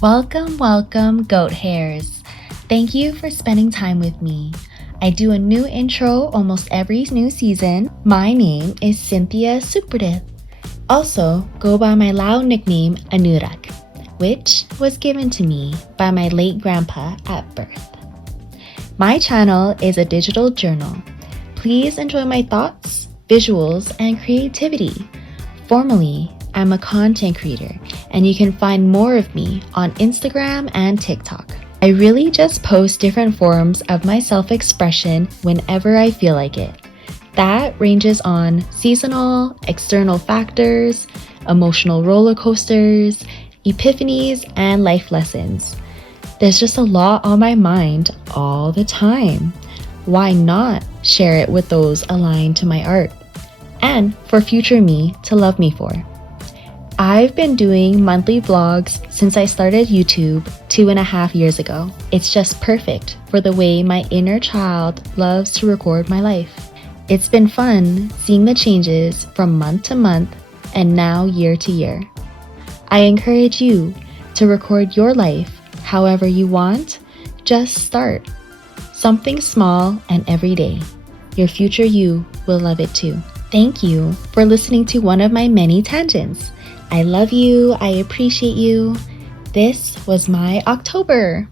Welcome, goat hairs. Thank you for spending time with me. I do a new intro almost every new season. My name is Cynthia Superdith. Also, go by my Lao nickname Anurag, which was given to me by my late grandpa at birth. My channel is a digital journal. Please enjoy my thoughts, visuals, and creativity. Formally, I'm a content creator, and you can find more of me on Instagram and TikTok. I really just post different forms of my self-expression whenever I feel like it. That ranges on seasonal, external factors, emotional roller coasters, epiphanies, and life lessons. There's just a lot on my mind all the time. Why not share it with those aligned to my art? And for future me to love me for. I've been doing monthly vlogs since I started YouTube 2.5 years ago. It's just perfect for the way my inner child loves to record my life. It's been fun seeing the changes from month to month and now year to year. I encourage you to record your life however you want. Just start. Something small and everyday. Your future you will love it too. Thank you for listening to one of my many tangents. I love you. I appreciate you. This was my October.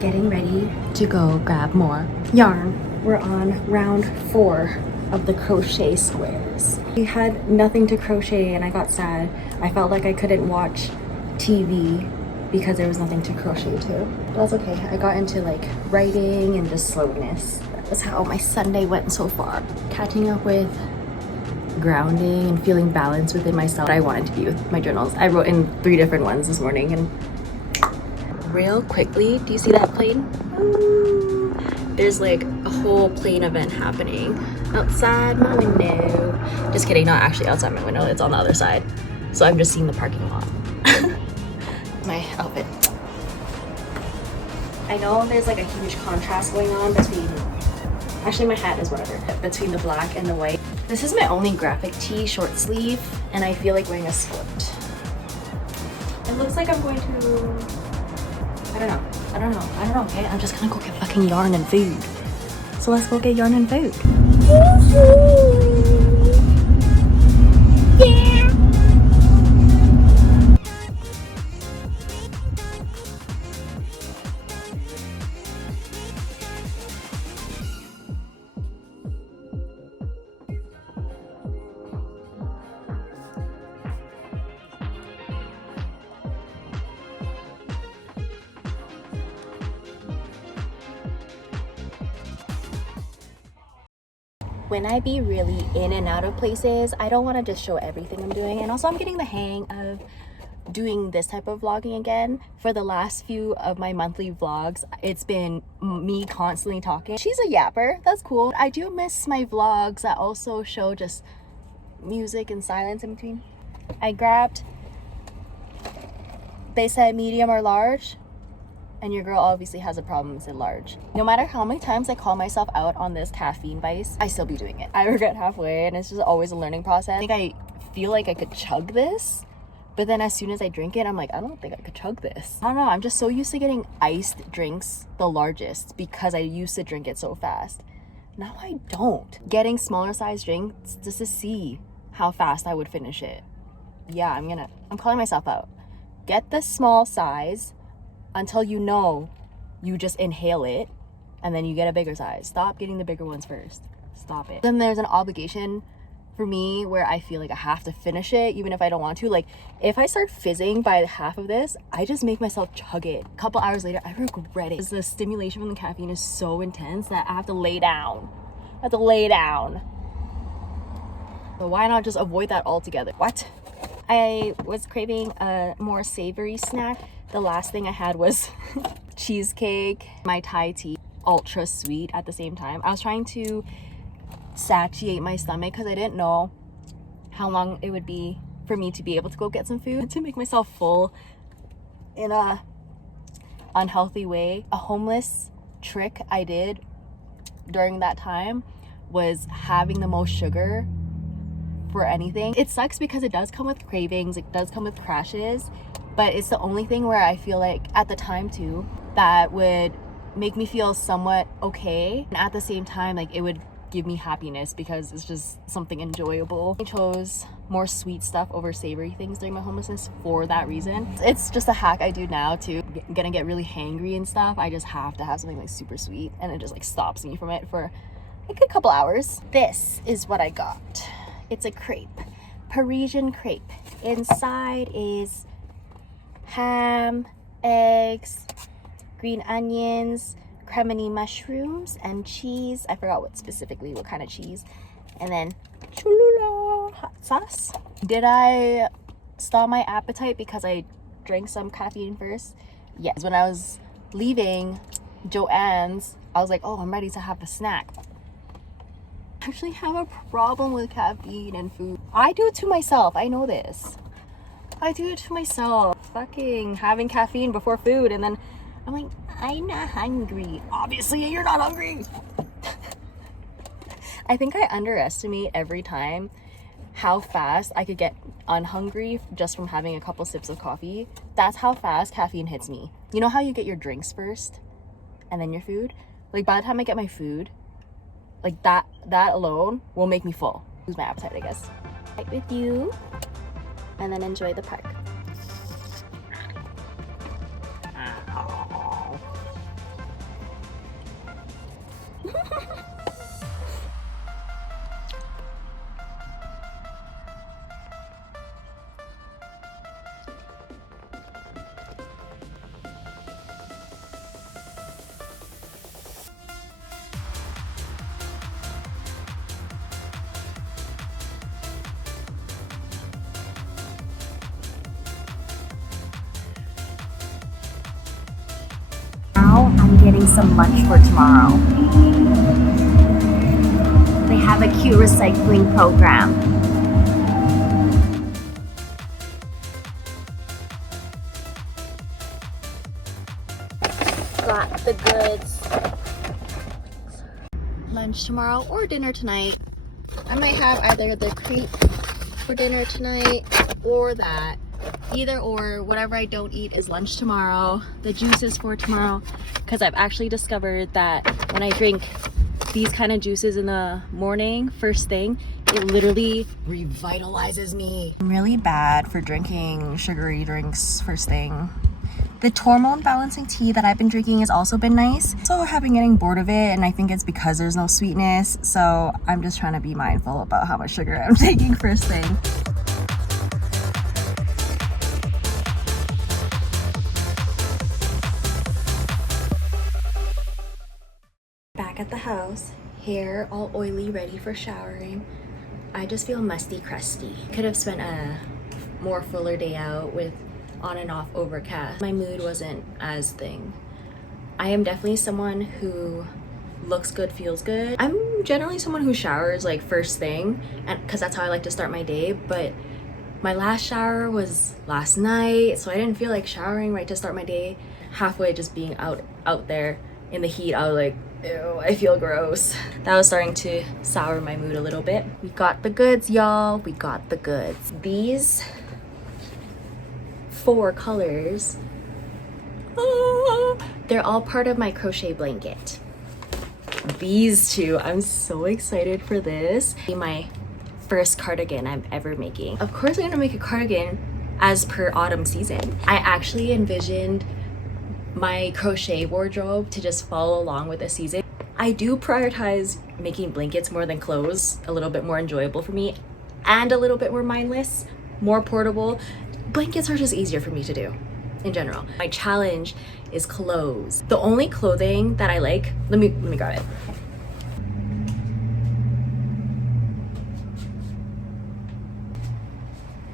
Getting ready to go grab more yarn. We're on round 4 of the crochet squares. We had nothing to crochet and I got sad. I felt like I couldn't watch TV because there was nothing to crochet to. But that's okay. I got into like writing and just slowness. That's how my Sunday went so far. Catching up with grounding and feeling balanced within myself. I wanted to be with my journals. I wrote in 3 different ones this morning. And real quickly, do you see that plane? Ooh, there's like a whole plane event happening outside my window. Just kidding, not actually outside my window. It's on the other side. So I'm just seeing the parking lot. My outfit. I know there's like a huge contrast going on between, actually my hat is whatever, between the black and the white. This is my only graphic tee, short sleeve, and I feel like wearing a skirt. It looks like I'm going to, I don't know, okay? I'm just gonna go get fucking yarn and food. So let's go get yarn and food. Yeah! When I be really in and out of places, I don't want to just show everything I'm doing. And also I'm getting the hang of doing this type of vlogging again. For the last few of my monthly vlogs, it's been me constantly talking. She's a yapper, that's cool. I do miss my vlogs that also show just music and silence in between. I grabbed, they said medium or large. And your girl obviously has a problem with large. No matter how many times I call myself out on this caffeine vice, I still be doing it. I regret halfway and it's just always a learning process. I think I feel like I could chug this, but then as soon as I drink it, I'm like, I don't think I could chug this. I don't know, I'm just so used to getting iced drinks the largest because I used to drink it so fast. Now I don't. Getting smaller size drinks just to see how fast I would finish it. Yeah, I'm calling myself out. Get the small size until you know you just inhale it and then you get a bigger size. Stop getting the bigger ones first. Stop it. Then there's an obligation for me where I feel like I have to finish it even if I don't want to. Like if I start fizzing by half of this, I just make myself chug it. A couple hours later, I regret it. The stimulation from the caffeine is so intense that I have to lay down. So why not just avoid that altogether? What? I was craving a more savory snack. The last thing I had was cheesecake, my Thai tea, ultra sweet at the same time. I was trying to satiate my stomach because I didn't know how long it would be for me to be able to go get some food, to make myself full in a unhealthy way. A homeless trick I did during that time was having the most sugar for anything. It sucks because it does come with cravings, it does come with crashes, but it's the only thing where I feel like at the time too that would make me feel somewhat okay, and at the same time like it would give me happiness because it's just something enjoyable. I chose more sweet stuff over savory things during my homelessness for that reason. It's just a hack I do now too. Gonna get really hangry and stuff, I just have to have something like super sweet, and it just like stops me from it for like a couple hours. This is what I got. It's a crepe, Parisian crepe. Inside is ham, eggs, green onions, cremini mushrooms, and cheese. I forgot what kind of cheese. And then Cholula hot sauce. Did I stall my appetite because I drank some caffeine first? Yes. When I was leaving Joanne's, I was like, oh, I'm ready to have a snack. I actually have a problem with caffeine and food. I do it to myself. I know this. I do it to myself. Fucking having caffeine before food, and then I'm like, I'm not hungry. Obviously, you're not hungry. I think I underestimate every time how fast I could get unhungry just from having a couple sips of coffee. That's how fast caffeine hits me. You know how you get your drinks first and then your food? Like by the time I get my food, like that alone will make me full. Lose my appetite, I guess. Right with you, and then enjoy the park. Now I'm getting some lunch for tomorrow. They have a cute recycling program. Got the goods. Lunch tomorrow or dinner tonight. I might have either the crepe for dinner tonight or that. Either or, whatever I don't eat is lunch tomorrow. The juices for tomorrow, because I've actually discovered that when I drink these kind of juices in the morning, first thing, it literally revitalizes me. I'm really bad for drinking sugary drinks first thing. The hormone balancing tea that I've been drinking has also been nice. So I have been getting bored of it, and I think it's because there's no sweetness. So I'm just trying to be mindful about how much sugar I'm taking first thing. Back at the house, hair all oily, ready for showering. I just feel musty, crusty. Could have spent a more fuller day out with on and off overcast. My mood wasn't as thing. I am definitely someone who looks good, feels good. I'm generally someone who showers like first thing, and because that's how I like to start my day, but my last shower was last night, so I didn't feel like showering right to start my day. Halfway just being out there in the heat, I was like, ew, I feel gross. That was starting to sour my mood a little bit. We got the goods, y'all. We got the goods. These 4 colors, they're all part of my crochet blanket. These 2, I'm so excited for this. My first cardigan I'm ever making. Of course I'm gonna make a cardigan as per autumn season. I actually envisioned my crochet wardrobe to just follow along with the season. I do prioritize making blankets more than clothes, a little bit more enjoyable for me and a little bit more mindless, more portable. Blankets are just easier for me to do in general. My challenge is clothes. The only clothing that I like, let me grab it.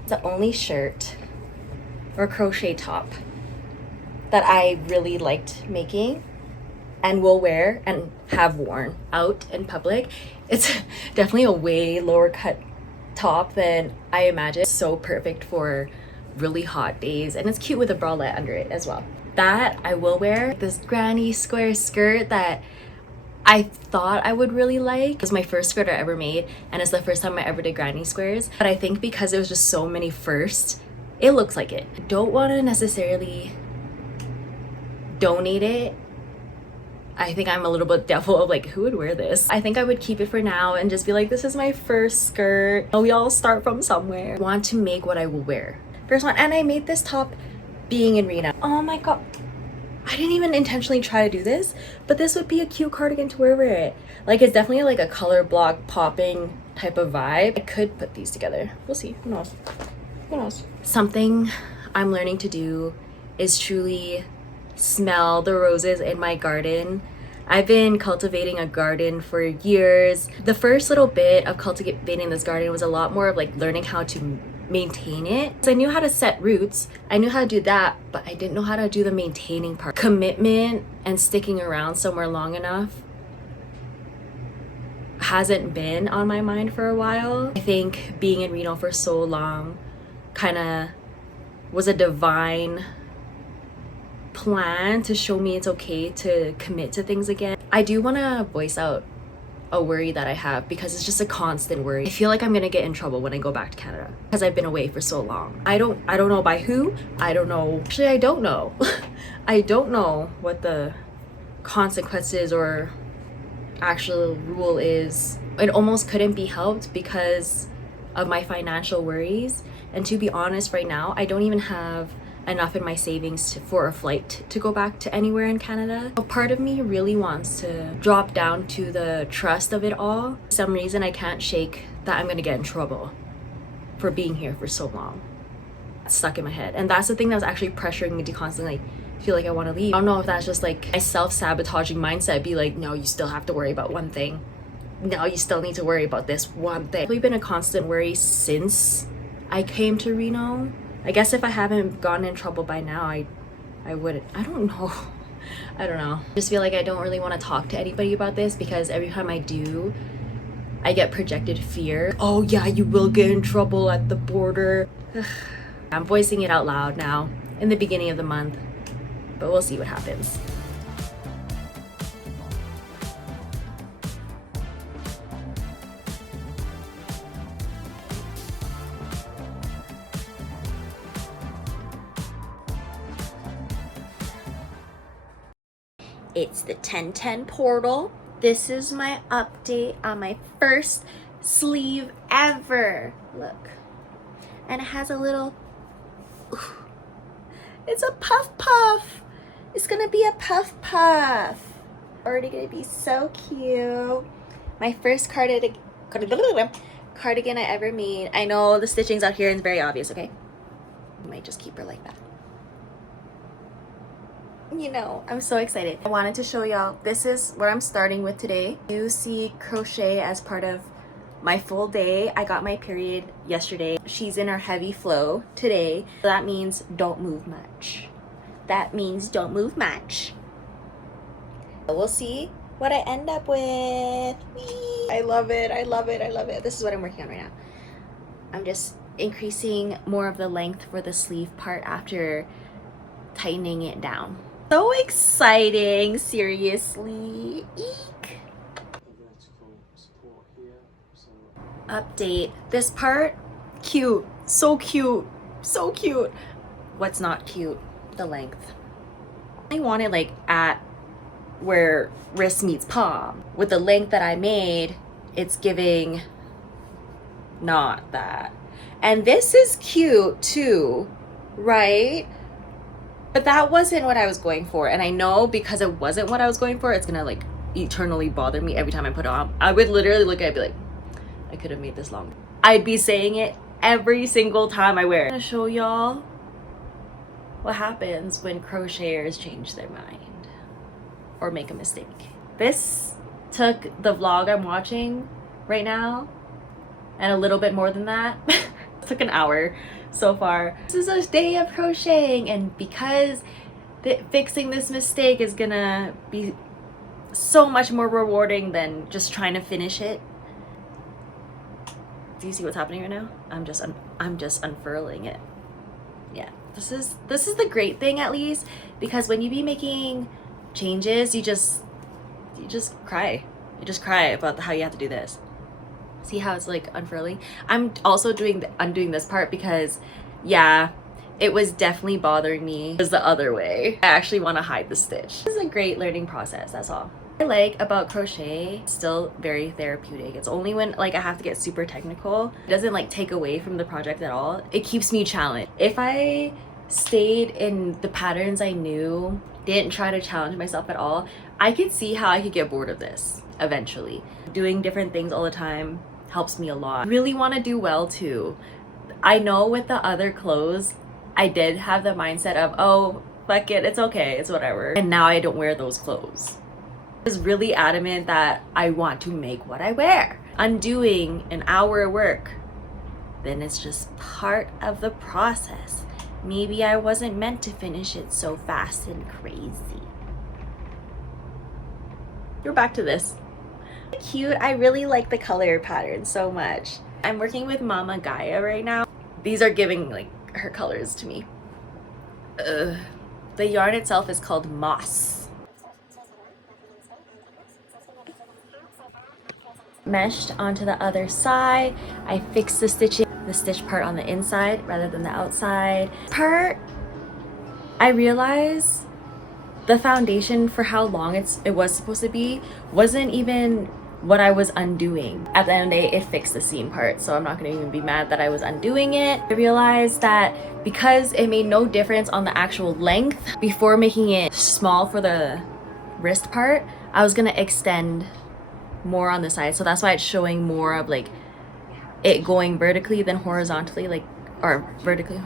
The only shirt or crochet top that I really liked making and will wear and have worn out in public. It's definitely a way lower cut top than I imagined. It's so perfect for really hot days, and it's cute with a bralette under it as well. That I will wear. This granny square skirt that I thought I would really like. It was my first skirt I ever made, and it's the first time I ever did granny squares. But I think because it was just so many firsts, it looks like it. I don't want to necessarily donate it. I think I'm a little bit doubtful of like, who would wear this? I think I would keep it for now and just be like, this is my first skirt. We all start from somewhere. I want to make what I will wear. First one, and I made this top being in Reno. Oh my god. I didn't even intentionally try to do this, but this would be a cute cardigan to wear it. Like, it's definitely like a color block popping type of vibe. I could put these together. We'll see. Who knows? Who knows? Something I'm learning to do is truly smell the roses in my garden. I've been cultivating a garden for years. The first little bit of cultivating this garden was a lot more of like learning how to maintain it. So I knew how to set roots, I knew how to do that, but I didn't know how to do the maintaining part. Commitment and sticking around somewhere long enough hasn't been on my mind for a while. I think being in Reno for so long kind of was a divine plan to show me it's okay to commit to things again. I do want to voice out a worry that I have because it's just a constant worry. I feel like I'm gonna get in trouble when I go back to Canada because I've been away for so long. I don't know by who. I don't know. Actually, I don't know. I don't know what the consequences or actual rule is. It almost couldn't be helped because of my financial worries. And to be honest, right now, I don't even have enough in my savings for a flight to go back to anywhere in Canada. A part of me really wants to drop down to the trust of it all. For some reason I can't shake that I'm gonna get in trouble for being here for so long. It's stuck in my head, and that's the thing that was actually pressuring me to constantly feel like I want to leave. I don't know if that's just like my self-sabotaging mindset, be like, no, you still have to worry about one thing. No, you still need to worry about this one thing. It's really been a constant worry since I came to Reno. I guess if I haven't gotten in trouble by now, I wouldn't. I don't know. I don't know. I just feel like I don't really want to talk to anybody about this because every time I do, I get projected fear. Oh yeah, you will get in trouble at the border. I'm voicing it out loud now in the beginning of the month, but we'll see what happens. It's the 1010 portal. This is my update on my first sleeve ever. Look. And it has a little, it's a puff puff. It's gonna be a puff puff. Already gonna be so cute. My first cardigan I ever made. I know the stitchings out here is very obvious, okay? I might just keep her like that. You know, I'm so excited. I wanted to show y'all, this is what I'm starting with today. You see crochet as part of my full day. I got my period yesterday. She's in her heavy flow today. That means don't move much. That means don't move much. We'll see what I end up with. Whee! I love it. I love it. I love it. This is what I'm working on right now. I'm just increasing more of the length for the sleeve part after tightening it down. So exciting, seriously. Eek. Update. This part, cute. So cute. So cute. What's not cute? The length. I want it like at where wrist meets palm. With the length that I made, it's giving not that. And this is cute too, right? But that wasn't what I was going for. And I know because it wasn't what I was going for, it's gonna like eternally bother me every time I put it on. I would literally look at it and be like, I could have made this longer. I'd be saying it every single time I wear it. I'm gonna show y'all what happens when crocheters change their mind or make a mistake. This took the vlog I'm watching right now and a little bit more than that. It took an hour so far. This is a day of crocheting, and because fixing this mistake is gonna be so much more rewarding than just trying to finish it. Do you see what's happening right now? I'm just unfurling it. Yeah, this is the great thing, at least, because when you be making changes, you just just cry. You just cry about how you have to do this. See how it's like unfurling? I'm also undoing this part because, yeah, it was definitely bothering me. It was the other way. I actually want to hide the stitch. This is a great learning process, that's all. What I like about crochet, it's still very therapeutic. It's only when like I have to get super technical. It doesn't like take away from the project at all. It keeps me challenged. If I stayed in the patterns I knew, didn't try to challenge myself at all, I could see how I could get bored of this eventually. Doing different things all the time helps me a lot. I really want to do well too. I know with the other clothes, I did have the mindset of, oh, fuck it, it's okay, it's whatever. And now I don't wear those clothes. I was really adamant that I want to make what I wear. Undoing an hour of work, then it's just part of the process. Maybe I wasn't meant to finish it so fast and crazy. We're back to this. Cute. I really like the color pattern so much. I'm working with Mama Gaia right now. These are giving like her colors to me. The yarn itself is called Moss. Meshed onto the other side. I fixed the stitching, the stitch part on the inside rather than the outside. Part, I realized the foundation for how long it was supposed to be wasn't even what I was undoing. At the end of the day, it fixed the seam part, so I'm not gonna even be mad that I was undoing it. I realized that because it made no difference on the actual length, before making it small for the wrist part, I was gonna extend more on the side. So that's why it's showing more of like it going vertically than horizontally, like, or vertically.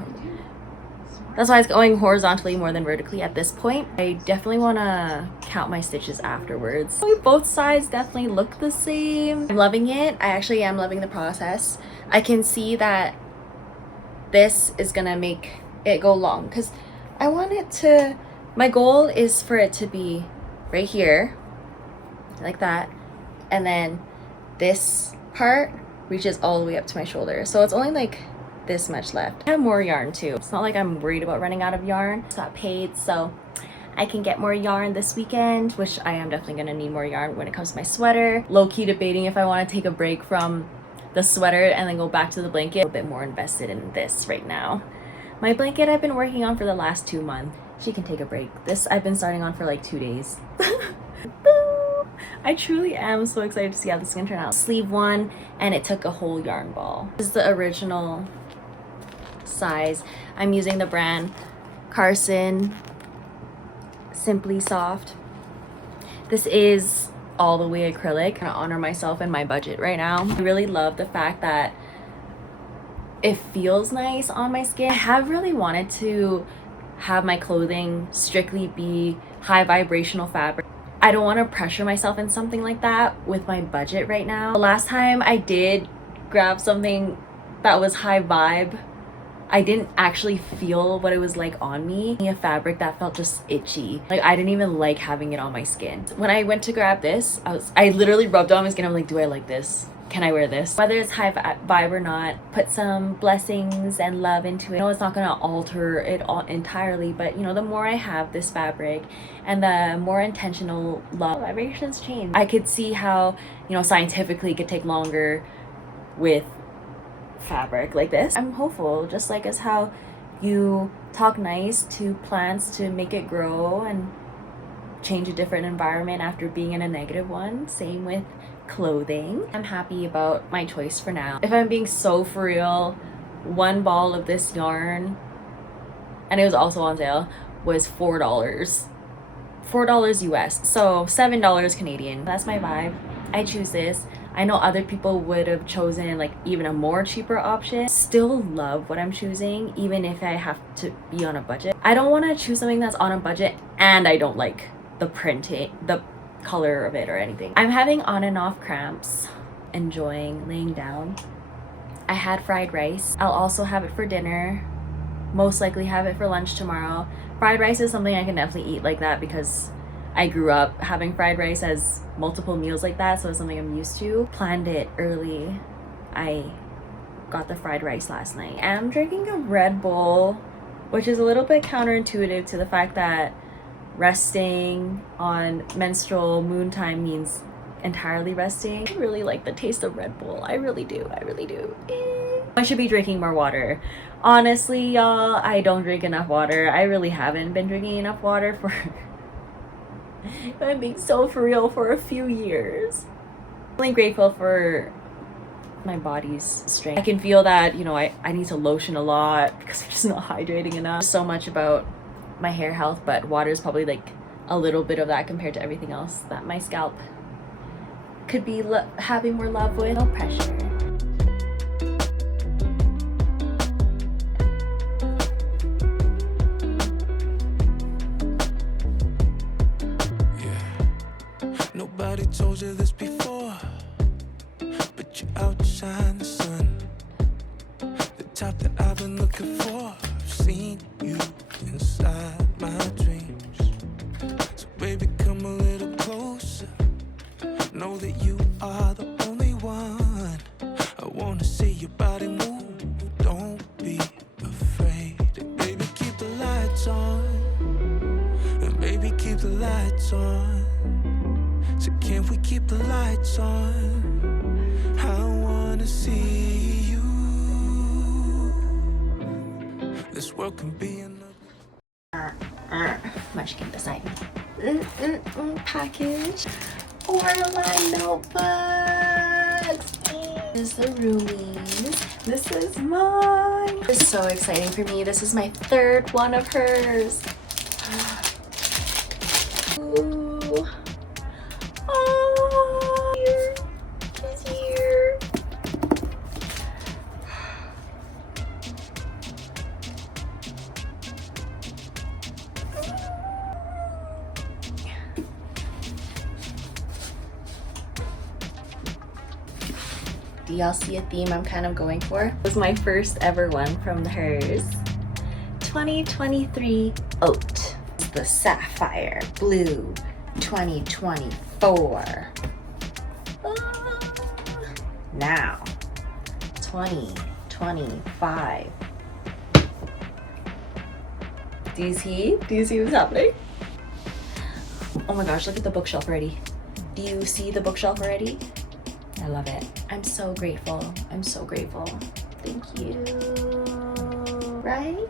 That's why it's going horizontally more than vertically at this point. I definitely want to count my stitches afterwards. Both sides definitely look the same. I'm loving it. I actually am loving the process. I can see that this is gonna make it go long because I want it to, my goal is for it to be right here, like that. And then this part reaches all the way up to my shoulder. So it's only like this much left. I have more yarn too. It's not like I'm worried about running out of yarn. Just got paid, so I can get more yarn this weekend, which I am definitely gonna need more yarn when it comes to my sweater. Low-key debating if I want to take a break from the sweater and then go back to the blanket. A bit more invested in this right now. My blanket I've been working on for the last 2 months. She can take a break. This I've been starting on for like 2 days. I truly am so excited to see how this is gonna turn out. Sleeve one, and it took a whole yarn ball. This is the original size. I'm using the brand Carson Simply Soft. This is all the way acrylic. I'm gonna honor myself and my budget right now. I really love the fact that it feels nice on my skin. I have really wanted to have my clothing strictly be high vibrational fabric. I don't want to pressure myself in something like that with my budget right now. The last time I did grab something that was high vibe, I didn't actually feel what it was like on me. A fabric that felt just itchy. Like I didn't even like having it on my skin. When I went to grab this, I literally rubbed it on my skin. I'm like, do I like this? Can I wear this? Whether it's high vibe or not, put some blessings and love into it. I know it's not gonna alter it all entirely, but you know, the more I have this fabric and the more intentional love, vibrations change. I could see how, you know, scientifically it could take longer with fabric like this. I'm hopeful, just like as how you talk nice to plants to make it grow and change a different environment after being in a negative one. Same with clothing. I'm happy about my choice for now. If I'm being so for real, one ball of this yarn, and it was also on sale, was $4. $4 US, so $7 Canadian. That's my vibe. I choose this. I know other people would have chosen like even a more cheaper option. Still love what I'm choosing, even if I have to be on a budget. I don't want to choose something that's on a budget and I don't like the printing, the color of it or anything. I'm having on and off cramps. Enjoying laying down. I had fried rice. I'll also have it for dinner. Most likely have it for lunch tomorrow. Fried rice is something I can definitely eat like that because I grew up having fried rice as multiple meals like that, so it's something I'm used to. Planned it early. I got the fried rice last night. I'm drinking a Red Bull, which is a little bit counterintuitive to the fact that resting on menstrual moon time means entirely resting. I really like the taste of Red Bull. I really do. I really do. I should be drinking more water. Honestly, y'all, I don't drink enough water. I really haven't been drinking enough water for I'm being so for real for a few years. I'm really grateful for my body's strength. I can feel that, you know, I need to lotion a lot because I'm just not hydrating enough. So much about my hair health, but water is probably like a little bit of that compared to everything else that my scalp could be having more love with. No pressure. Nobody told you this before, but you outshine the sun. The type that I've been looking for. I've seen you inside my dreams. So baby, come a little closer. Know that you are the only one. I wanna see your body move. Don't be afraid. And baby, keep the lights on. And baby, keep the lights on. So can't we keep the lights on? I wanna see you. This world can be another. Much keep aside. Package. Or my notebooks. This is the roomies. This is mine. This is so exciting for me. This is my third one of hers. Ooh. Oh, here. She's here. Do y'all see a theme I'm kind of going for? This was my first ever one from hers. 2023 Oat. The Sapphire Blue 2024. Now 2025. Do you see what's happening? Oh my gosh, look at the bookshelf already. Do you see the bookshelf already? I love it. I'm so grateful. I'm so grateful. Thank you. Right?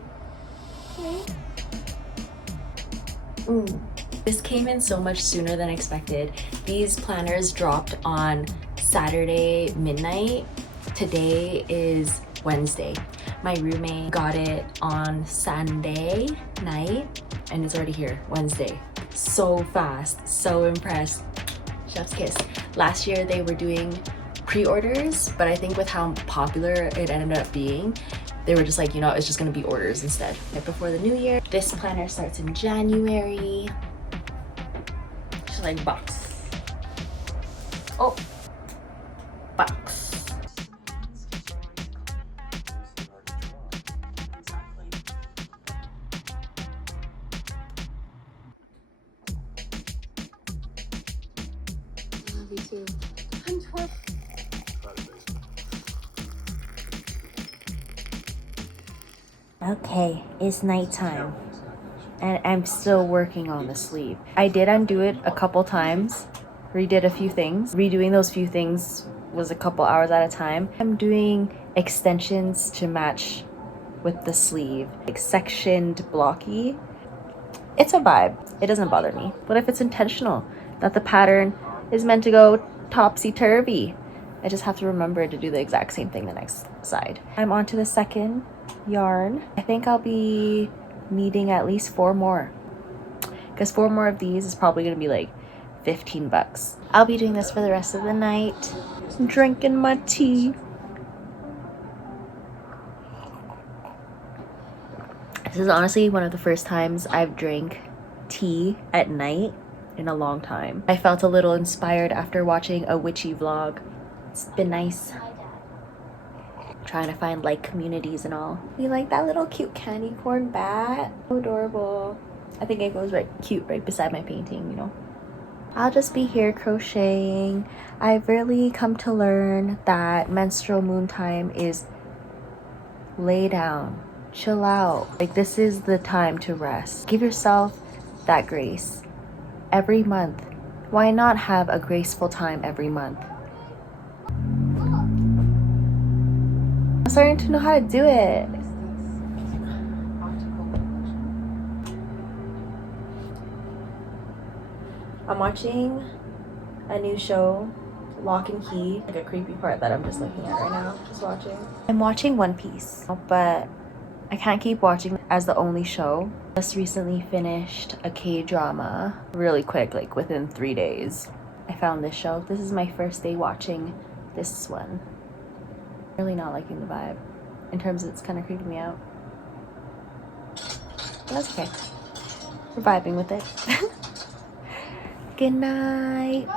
This came in so much sooner than expected. These planners dropped on Saturday midnight. Today is Wednesday. My roommate got it on Sunday night and it's already here, Wednesday. So fast, so impressed. Chef's kiss. Last year they were doing pre-orders, but I think with how popular it ended up being, they were just like, you know, it's just gonna be orders instead. Right before the new year. This planner starts in January. Just like box. Oh, box. Me too. I'm 12. Okay, it's nighttime and I'm still working on the sleeve. I did undo it a couple times, redid a few things. Redoing those few things was a couple hours at a time. I'm doing extensions to match with the sleeve, like sectioned blocky. It's a vibe. It doesn't bother me. What if it's intentional that the pattern is meant to go topsy-turvy? I just have to remember to do the exact same thing the next side. I'm on to the second yarn. I think I'll be needing at least 4 more, because 4 more of these is probably gonna be like 15 bucks. I'll be doing this for the rest of the night. I'm drinking my tea. This is honestly one of the first times I've drank tea at night in a long time. I felt a little inspired after watching a witchy vlog. It's been nice. Trying to find like communities and all. You like that little cute candy corn bat? So adorable. I think it goes right cute right beside my painting, you know. I'll just be here crocheting. I've really come to learn that menstrual moon time is lay down, chill out. Like, this is the time to rest. Give yourself that grace every month. Why not have a graceful time every month? I'm starting to know how to do it. I'm watching a new show, Lock and Key, like a creepy part that I'm just looking at right now, just watching. I'm watching One Piece, but I can't keep watching as the only show. Just recently finished a K-drama really quick, like within 3 days. I found this show. This is my first day watching this one. Really not liking the vibe. In terms of it's kind of creeping me out. But that's okay. We're vibing with it. Good night.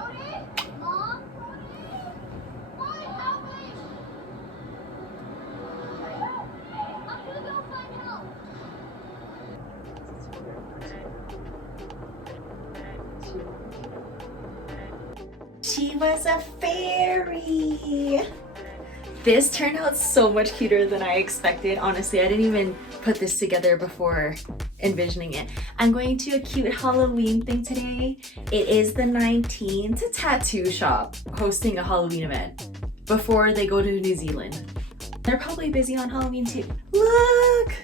She was a fairy. This turned out so much cuter than I expected. Honestly, I didn't even put this together before envisioning it. I'm going to a cute Halloween thing today. It is the 19th. It's a tattoo shop hosting a Halloween event before they go to New Zealand. They're probably busy on Halloween too. Look!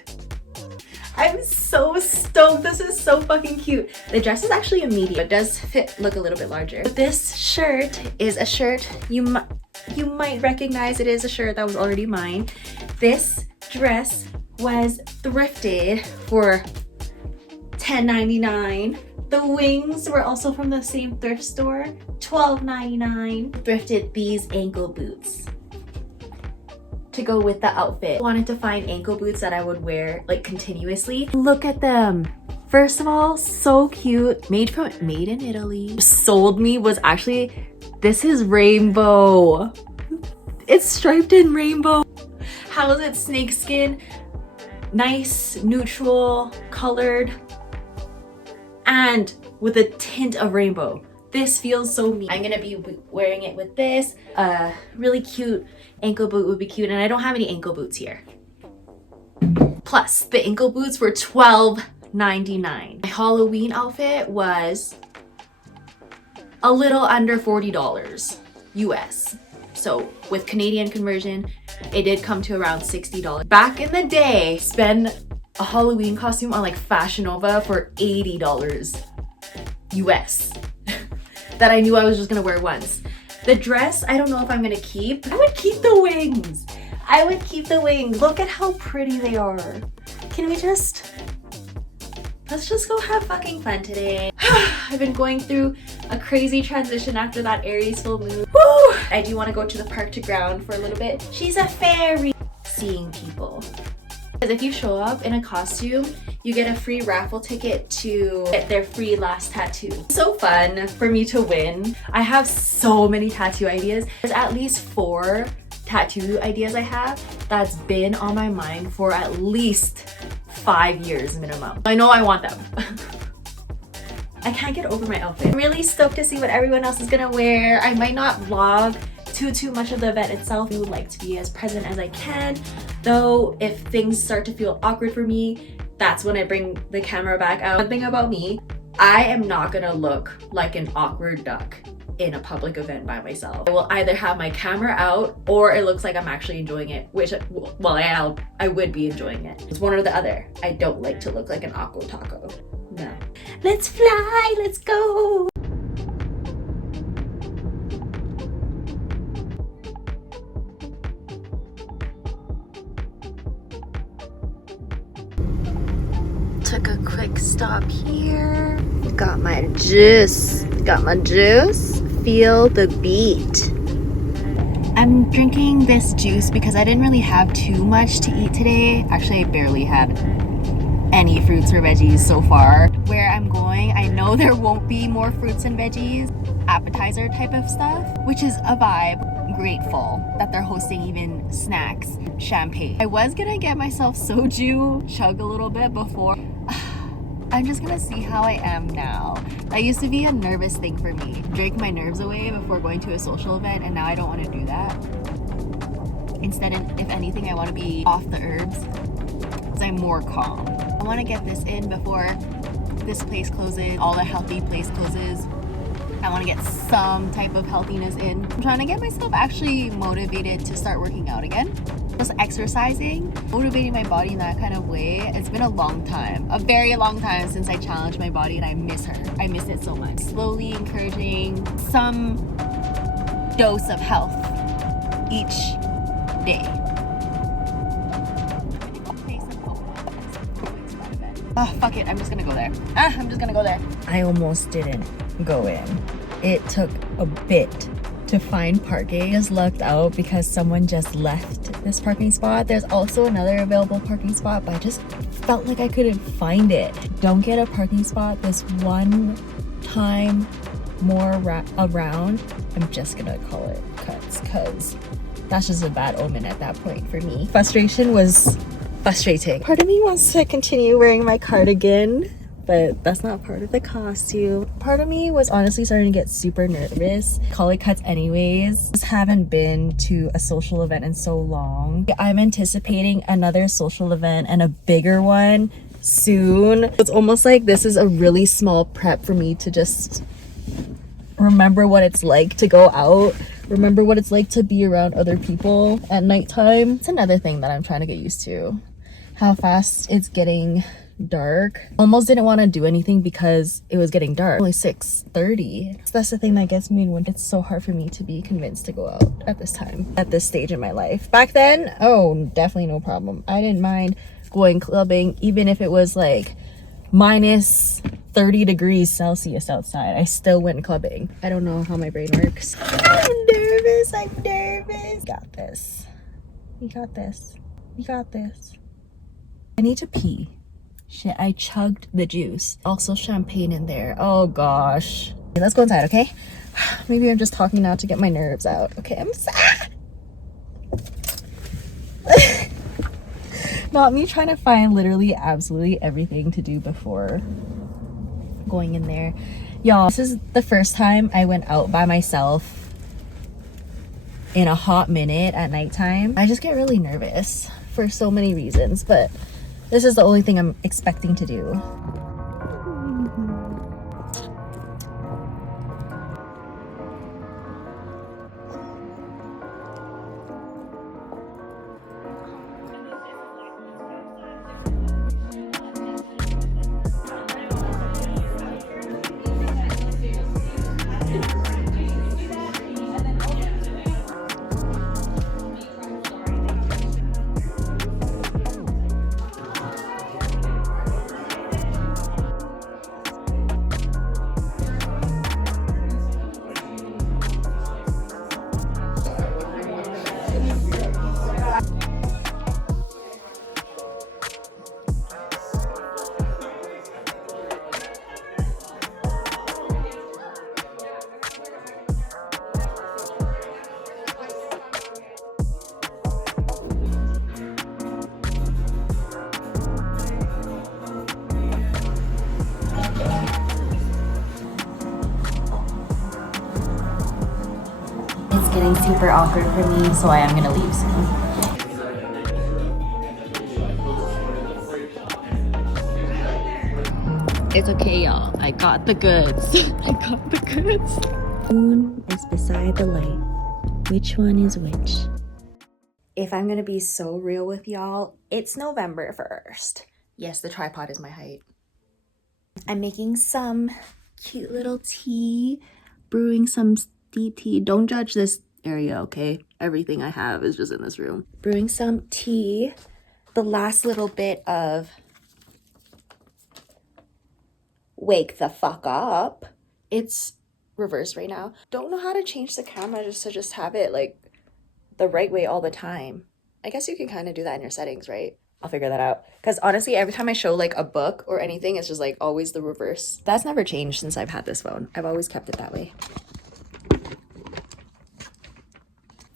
I'm so stoked. This is so fucking cute. The dress is actually a medium. It does look a little bit larger. But this shirt is a shirt you might recognize. It is a shirt that was already mine. This dress was thrifted for $10.99. The wings were also from the same thrift store, $12.99. Thrifted these ankle boots to go with the outfit. Wanted to find ankle boots that I would wear like continuously. Look at them. First of all, so cute. Made in Italy. Sold me was actually, this is rainbow. It's striped in rainbow. How is it snakeskin? Nice, neutral, colored, and with a tint of rainbow. This feels so me. I'm gonna be wearing it with this. Really cute ankle boot would be cute, and I don't have any ankle boots here. Plus, the ankle boots were $12.99. My Halloween outfit was a little under $40 US. So with Canadian conversion, it did come to around $60. Back in the day, spend a Halloween costume on like Fashion Nova for $80 US. That I knew I was just gonna wear once. The dress, I don't know if I'm gonna keep. I would keep the wings. I would keep the wings. Look at how pretty they are. Can we let's just go have fucking fun today. I've been going through a crazy transition after that Aries full moon. Woo! I do want to go to the park to ground for a little bit. She's a fairy. Seeing people. Because if you show up in a costume, you get a free raffle ticket to get their free last tattoo. So fun for me to win. I have so many tattoo ideas. There's at least 4 tattoo ideas I have that's been on my mind for at least 5 years minimum. I know I want them. I can't get over my outfit. I'm really stoked to see what everyone else is gonna wear. I might not vlog too much of the event itself. I would like to be as present as I can, though if things start to feel awkward for me, that's when I bring the camera back out. One thing about me, I am not gonna look like an awkward duck in a public event by myself. I will either have my camera out or it looks like I'm actually enjoying it, which, well, I would be enjoying it. It's one or the other. I don't like to look like an awkward taco. No. Let's fly, let's go. Took a quick stop here. Got my juice. Feel the beat. I'm drinking this juice because I didn't really have too much to eat today. Actually, I barely had any fruits or veggies so far. Where I'm going, I know there won't be more fruits and veggies, appetizer type of stuff, which is a vibe. Grateful that they're hosting even snacks, champagne. I was gonna get myself soju, chug a little bit before. I'm just gonna see how I am now. That used to be a nervous thing for me. Drink my nerves away before going to a social event, and now I don't want to do that. Instead, if anything, I want to be off the herbs because I'm more calm. I want to get this in before this place closes, all the healthy place closes. I want to get some type of healthiness in. I'm trying to get myself actually motivated to start working out again. Just exercising, motivating my body in that kind of way. It's been a long time, a very long time since I challenged my body, and I miss her. I miss it so much. Slowly encouraging some dose of health each day. Oh, fuck it. I'm just gonna go there. I'm just gonna go there. I almost didn't go in. It took a bit to find parking. Just lucked out because someone just left this parking spot. There's also another available parking spot, but I just felt like I couldn't find it. Don't get a parking spot this one time more around. I'm just gonna call it cuts because that's just a bad omen at that point for me. Frustration was frustrating. Part of me wants to continue wearing my cardigan, but that's not part of the costume. Part of me was honestly starting to get super nervous. Call it cuts anyways. Just haven't been to a social event in so long. I'm anticipating another social event and a bigger one soon. It's almost like this is a really small prep for me to just remember what it's like to go out, remember what it's like to be around other people at nighttime. It's another thing that I'm trying to get used to. How fast it's getting dark. Almost didn't want to do anything because it was getting dark. Only 6:30. So that's the thing that gets me when it's so hard for me to be convinced to go out at this time, at this stage in my life. Back then, oh, definitely no problem. I didn't mind going clubbing even if it was like minus 30 degrees Celsius outside. I still went clubbing. I don't know how my brain works. I'm nervous. Got this. We got this. We got this. I need to pee. Shit, I chugged the juice. Also champagne in there. Oh gosh. Okay, let's go inside, okay? Maybe I'm just talking now to get my nerves out. Okay, I'm sad. Not me trying to find literally absolutely everything to do before going in there. Y'all, this is the first time I went out by myself in a hot minute at nighttime. I just get really nervous for so many reasons, but this is the only thing I'm expecting to do. Getting super awkward for me, so I am gonna leave soon. It's okay, y'all. I got the goods. I got the goods. Moon is beside the light. Which one is which? If I'm gonna be so real with y'all, it's November 1st. Yes, the tripod is my height. I'm making some cute little tea, brewing some deep tea. Don't judge this area, okay? Everything I have is just in this room. Brewing some tea. The last little bit of wake the fuck up. It's reversed right now. Don't know how to change the camera just to have it like the right way all the time. I guess you can kind of do that in your settings, right? I'll figure that out. Because honestly, every time I show like a book or anything, it's just like always the reverse. That's never changed since I've had this phone. I've always kept it that way.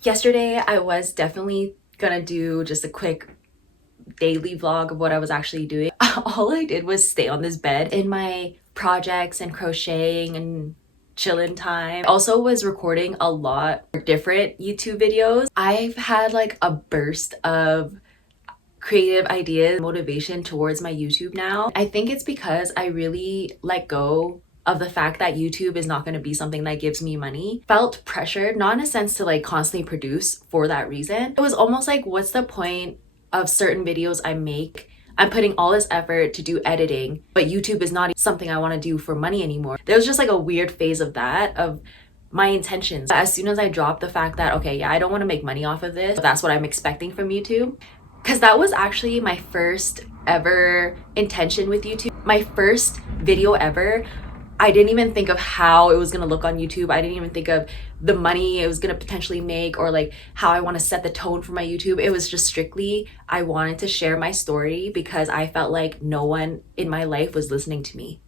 Yesterday, I was definitely gonna do just a quick daily vlog of what I was actually doing. All I did was stay on this bed in my projects and crocheting and chillin' time. I also was recording a lot of different YouTube videos. I've had like a burst of creative ideas, motivation towards my YouTube now. I think it's because I really let go of the fact that YouTube is not going to be something that gives me money. Felt pressured, not in a sense to like constantly produce for that reason. It was almost like, what's the point of certain videos I make? I'm putting all this effort to do editing, but YouTube is not something I want to do for money anymore. There was just like a weird phase of that, of my intentions. As soon as I dropped the fact that, okay, yeah, I don't want to make money off of this, that's what I'm expecting from YouTube. Because that was actually my first ever intention with YouTube. My first video ever. I didn't even think of how it was going to look on YouTube. I didn't even think of the money it was going to potentially make or like how I want to set the tone for my YouTube. It was just strictly, I wanted to share my story because I felt like no one in my life was listening to me.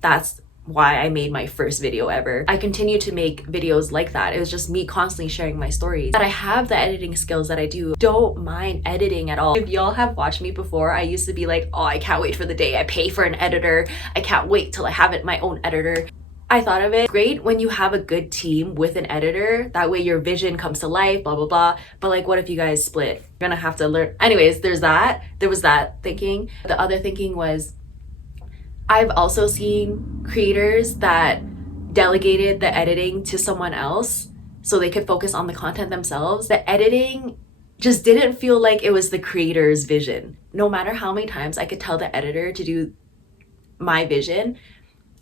That's why I made my first video ever. I continue to make videos like that. It was just me constantly sharing my stories. That I have the editing skills that I do. Don't mind editing at all. If y'all have watched me before, I used to be like, oh, I can't wait for the day I pay for an editor. I can't wait till I have my own editor. I thought of it great when you have a good team with an editor. That way your vision comes to life, blah, blah, blah. But like, what if you guys split? You're gonna have to learn. Anyways, there was that thinking. The other thinking was, I've also seen creators that delegated the editing to someone else so they could focus on the content themselves. The editing just didn't feel like it was the creator's vision. No matter how many times I could tell the editor to do my vision,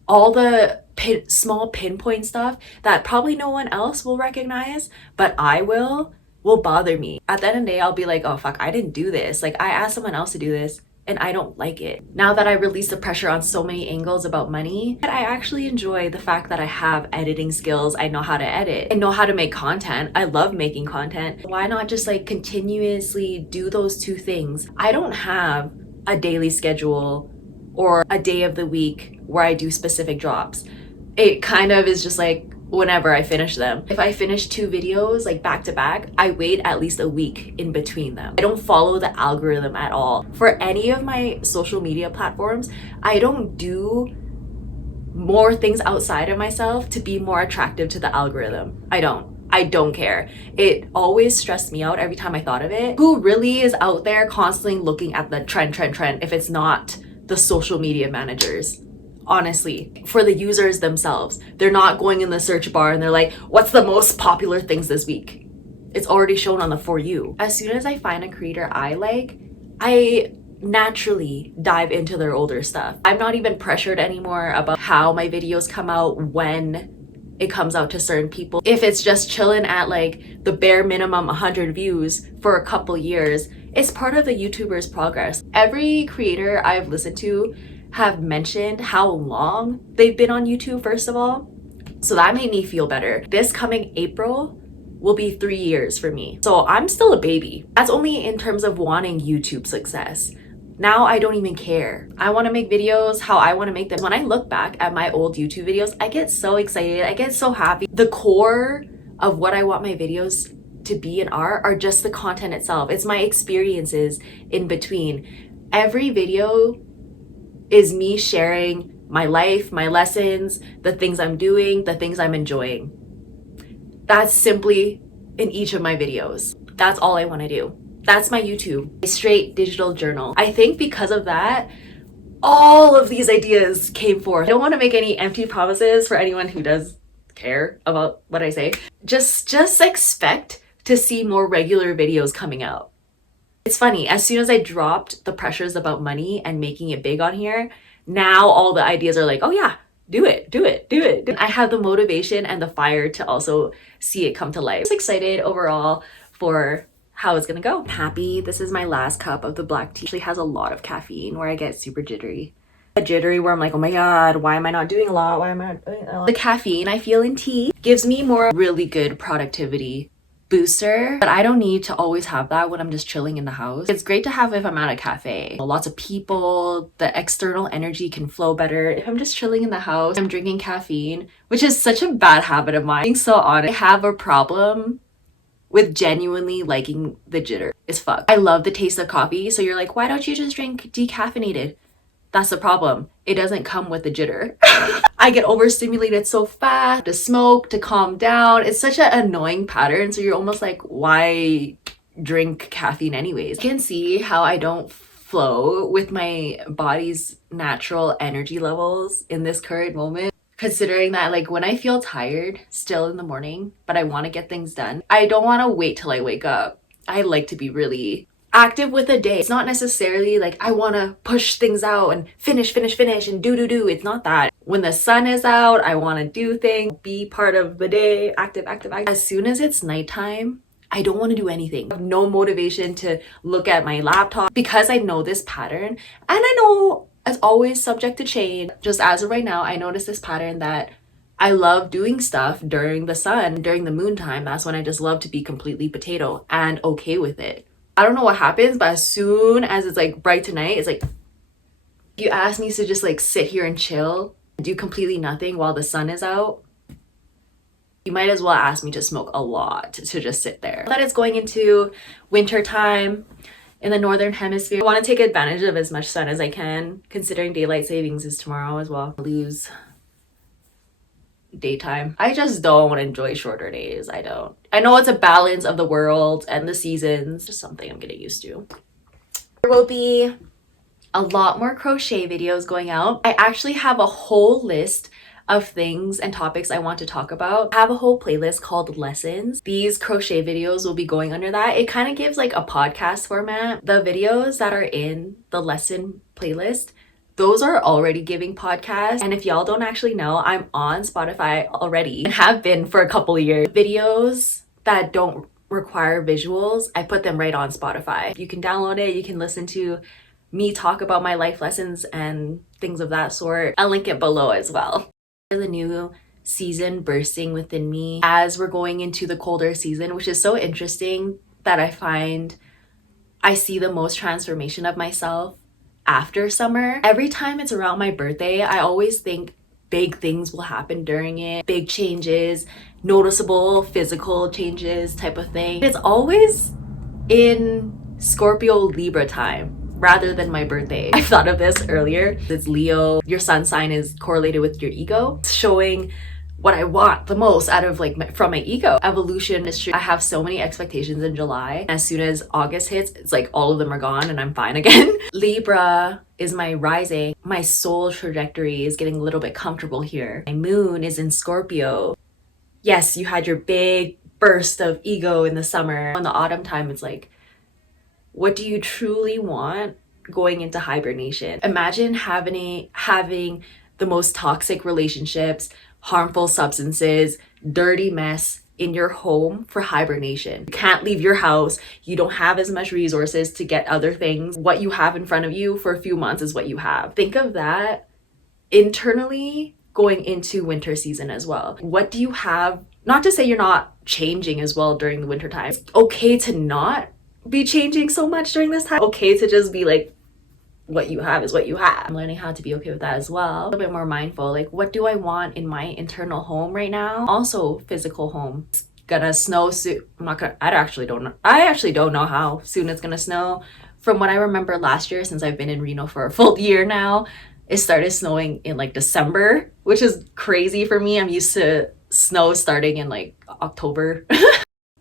all the small pinpoint stuff that probably no one else will recognize, but I will bother me. At the end of the day, I'll be like, oh fuck, I didn't do this. Like I asked someone else to do this and I don't like it. Now that I released the pressure on so many angles about money, I actually enjoy the fact that I have editing skills. I know how to edit. I know how to make content. I love making content. Why not just like continuously do those two things? I don't have a daily schedule or a day of the week where I do specific drops. It kind of is just like whenever I finish them. If I finish 2 videos like back to back, I wait at least a week in between them. I don't follow the algorithm at all. For any of my social media platforms, I don't do more things outside of myself to be more attractive to the algorithm. I don't care. It always stressed me out every time I thought of it. Who really is out there constantly looking at the trend if it's not the social media managers? Honestly, for the users themselves, they're not going in the search bar and they're like, what's the most popular things this week? It's already shown on the For You. As soon as I find a creator I like, I naturally dive into their older stuff. I'm not even pressured anymore about how my videos come out, when it comes out to certain people. If it's just chilling at like the bare minimum 100 views for a couple years, it's part of the YouTuber's progress. Every creator I've listened to have mentioned how long they've been on YouTube, first of all. So that made me feel better. This coming April will be 3 years for me. So I'm still a baby. That's only in terms of wanting YouTube success. Now I don't even care. I want to make videos how I want to make them. When I look back at my old YouTube videos, I get so excited. I get so happy. The core of what I want my videos to be and are just the content itself. It's my experiences in between. Every video is me sharing my life, my lessons, the things I'm doing, the things I'm enjoying. That's simply in each of my videos. That's all I want to do. That's my YouTube, a straight digital journal. I think because of that, all of these ideas came forth. I don't want to make any empty promises for anyone who does care about what I say. Just expect to see more regular videos coming out. It's funny, as soon as I dropped the pressures about money and making it big on here, now all the ideas are like, oh yeah, do it. I have the motivation and the fire to also see it come to life. I'm excited overall for how it's gonna go. I'm happy. This is my last cup of the black tea. It actually has a lot of caffeine where I get super jittery. Where I'm like, oh my god, why am I not doing a lot? Why am I not doing a lot? The caffeine I feel in tea gives me more really good productivity booster, but I don't need to always have that when I'm just chilling in the house. It's great to have if I'm at a cafe. Lots of people, the external energy can flow better. If I'm just chilling in the house, I'm drinking caffeine, which is such a bad habit of mine. Being so honest, I have a problem with genuinely liking the jitter. It's fuck. I love the taste of coffee, so you're like, why don't you just drink decaffeinated? That's the problem. It doesn't come with the jitter. I get overstimulated so fast, to smoke, to calm down. It's such an annoying pattern. So you're almost like, why drink caffeine anyways. You can see how I don't flow with my body's natural energy levels in this current moment. Considering that, like, when I feel tired still in the morning, but I want to get things done, I don't want to wait till I wake up. I like to be really active with the day. It's not necessarily like I want to push things out and finish and do. It's not that. When the sun is out, I want to do things, be part of the day, active. As soon as it's nighttime, I don't want to do anything. I have no motivation to look at my laptop because I know this pattern, and I know it's always subject to change. Just as of right now, I noticed this pattern that I love doing stuff during the sun, during the moon time. That's when I just love to be completely potato and okay with it. I don't know what happens, but as soon as it's like bright tonight, it's like, you ask me to just like sit here and chill, do completely nothing while the sun is out, you might as well ask me to smoke a lot to just sit there. That it's going into winter time in the northern hemisphere. I want to take advantage of as much sun as I can, considering daylight savings is tomorrow as well. Lose daytime. I just don't enjoy shorter days. I don't. I know it's a balance of the world and the seasons. Just something I'm getting used to. There will be a lot more crochet videos going out. I actually have a whole list of things and topics I want to talk about. I have a whole playlist called Lessons. These crochet videos will be going under that. It kind of gives like a podcast format. The videos that are in the lesson playlist, those are already giving podcasts. And if y'all don't actually know, I'm on Spotify already and have been for a couple of years. Videos that don't require visuals, I put them right on Spotify. You can download it, you can listen to me talk about my life lessons and things of that sort. I'll link it below as well. The new season bursting within me as we're going into the colder season, which is so interesting that I find I see the most transformation of myself after summer. Every time it's around my birthday, I always think big things will happen during it, big changes, noticeable physical changes type of thing. It's always in Scorpio Libra time rather than my birthday. I thought of this earlier. It's Leo. Your sun sign is correlated with your ego. It's showing what I want the most out of like from my ego. Evolution is true. I have so many expectations in July. As soon as August hits, it's like all of them are gone and I'm fine again. Libra is my rising. My soul trajectory is getting a little bit comfortable here. My moon is in Scorpio. Yes, you had your big burst of ego in the summer. In the autumn time, it's like, what do you truly want going into hibernation? Imagine having the most toxic relationships, harmful substances, dirty mess in your home for hibernation. You can't leave your house. You don't have as much resources to get other things. What you have in front of you for a few months is what you have. Think of that internally going into winter season as well. What do you have? Not to say you're not changing as well during the winter time. It's okay to not be changing so much during this time. Okay to just be like, what you have is what you have. I'm learning how to be okay with that as well. A little bit more mindful, like what do I want in my internal home right now? Also physical home. It's gonna snow soon. I actually don't know how soon it's gonna snow. From what I remember last year, since I've been in Reno for a full year now, it started snowing in like December, which is crazy for me. I'm used to snow starting in like October.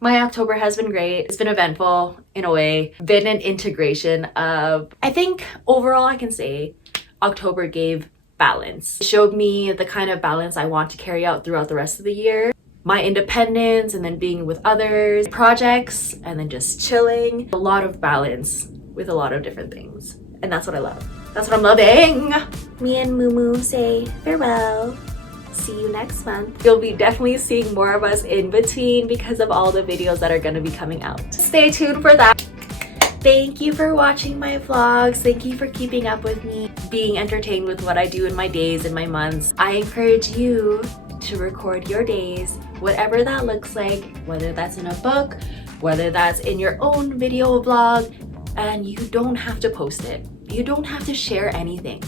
My October has been great. It's been eventful in a way. Been an integration of, I think overall I can say October gave balance. It showed me the kind of balance I want to carry out throughout the rest of the year. My independence and then being with others, projects, and then just chilling. A lot of balance with a lot of different things. And that's what I love. That's what I'm loving. Me and Moo say farewell. See you next month. You'll be definitely seeing more of us in between because of all the videos that are going to be coming out. Stay tuned for that. Thank you for watching my vlogs. Thank you for keeping up with me, being entertained with what I do in my days and my months. I encourage you to record your days, whatever that looks like, whether that's in a book, whether that's in your own video vlog, and you don't have to post it. You don't have to share anything.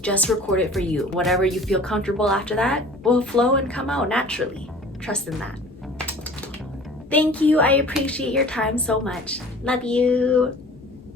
Just record it for you. Whatever you feel comfortable after that will flow and come out naturally. Trust in that. Thank you. I appreciate your time so much. Love you.